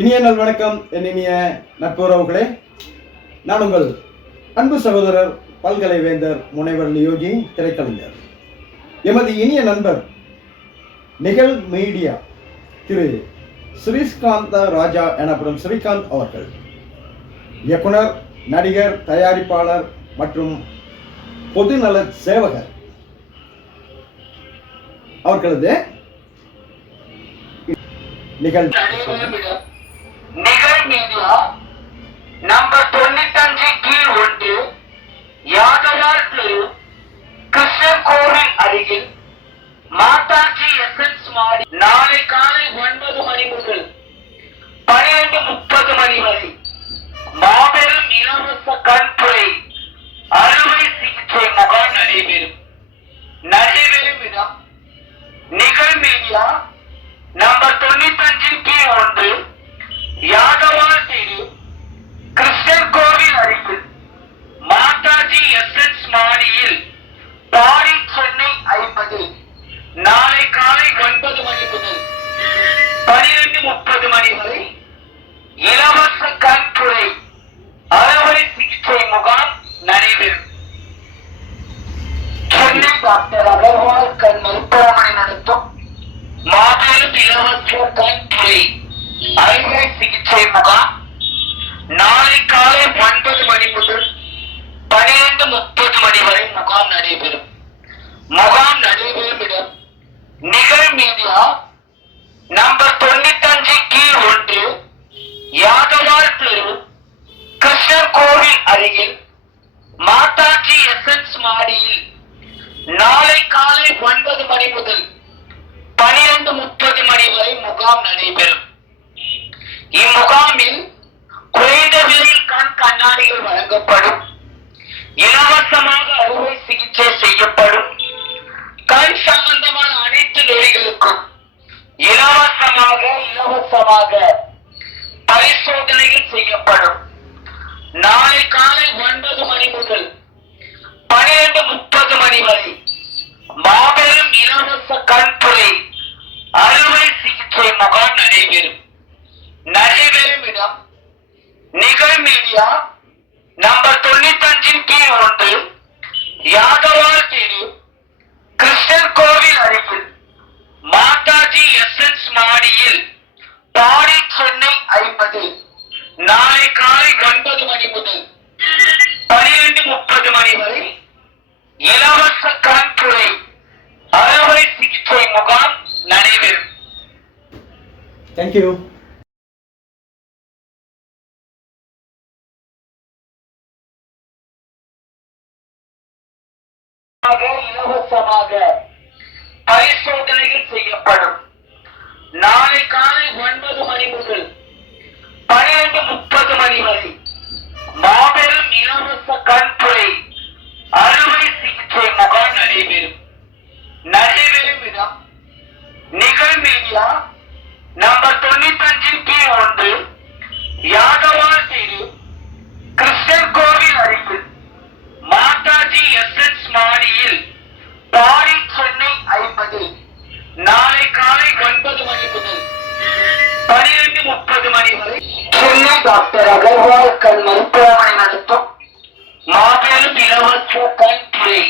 இனிய நல் வணக்கம் என் இனிய நட்புறவுகளே. நான் உங்கள் அன்பு சகோதரர் பல்கலை வேந்தர் முனைவர் யோகி திரைக்கலைஞர். எமது இனிய நண்பர் நிகழ் மீடியா திரு ஸ்ரீகாந்த ராஜா எனப்படும் ஸ்ரீகாந்த் அவர்கள் இயக்குனர், நடிகர், தயாரிப்பாளர் மற்றும் பொதுநல சேவகர் அவர்களது நிகழ் மீடியா நம்பர் 95 கீழ் 1 யாதவார் தெரு கிருஷ்ணன் கோவில் அருகில் மாதாஜி எஸ்என்ஸ் மாடி நாளை காலை 9 மணி முதல் 12:30 மணி வரை மாபெரும் இலவச கண்புரை அறுவை சிகிச்சை முகாம் நடைபெறும் இடம் நிகழ் மீடியா நம்பர் 95 கீழ் 1 யாதவார் தெரு கிருஷ்ணன் கோவில் அருகில் மாதாஜி எஸ்என்ஸ் மாடியில் பாரி சென்னை 50 நாளை காலை 9 மணி முதல் 12:30 மணி வரை இலவச கண்புரை அறுவை சிகிச்சை முகாம் நடைபெறும். சென்னை டாக்டர் அகர்வால் கண் மருத்துவமனை நடத்தும் மாபெரும் இலவச கண்புரை அறுவை சிகிச்சை முகாம் நாளை காலை 9 மணி முதல் 12:30 மணி வரை முகாம் நடைபெறும். முகாம் நடைபெறும் இடம் நிகழ் மீடியா நம்பர் 95 கீழ் 1 யாதவார் தெரு கிருஷ்ணன் கோவில் அருகில் மாதாஜி எஸ்என்ஸ் மாடியில் நாளை காலை 9 மணி முதல் 12:30 மணி வரை முகாம் நடைபெறும். இம்முகாமில் குறைந்த விலையில் கண் கண்ணாடிகள் வழங்கப்படும். இலவசமாக அறுவை சிகிச்சை செய்யப்படும். கண் சம்பந்தமான அனைத்து நோய்களுக்கும் இலவசமாக பரிசோதனைகள் செய்யப்படும். நாளை காலை 9 மணி முதல் 12:30 மணி வரை மாபெரும் இலவச கண்புரை அறுவை சிகிச்சை முகாம் நடைபெறும். இடம் நிகழ் மீடியா நம்பர் 95 கீழ் 1 யாதவார் தெரு கிருஷ்ணன் கோவில் அருகில் மாதாஜி எஸ்என்ஸ் மாடியில் பாரி சென்னை 50 நாளை காலை 9 மணி முதல் 12:30 மணி வரை இலவச கண்புரை அறுவை சிகிச்சை முகாம் நடைபெறும். தேங்க்யூ. இலவசமாக பரிசோதனைகள் செய்யப்படும். நாளை காலை 9 மணி முதல் 12:30 மணி வரை மாபெரும் இலவச கண்புரை அறுவை சிகிச்சை முகாம் நடைபெறும். இடம் நிகழ் மீடியா நம்பர் 95 கீழ் 1 யாதவார் தெரு கிருஷ்ணன் கோவில் அருகில் மாதாஜி எஸ்என்ஸ் மாடியில் பாரி சென்னை 50 நாளை காலை 9 மணி முதல் 12:30 மணி வரை சென்னை டாக்டர் அகர்வால் கண் மருத்துவமனை நடத்தும் மாபெரும் இலவச கண்புரை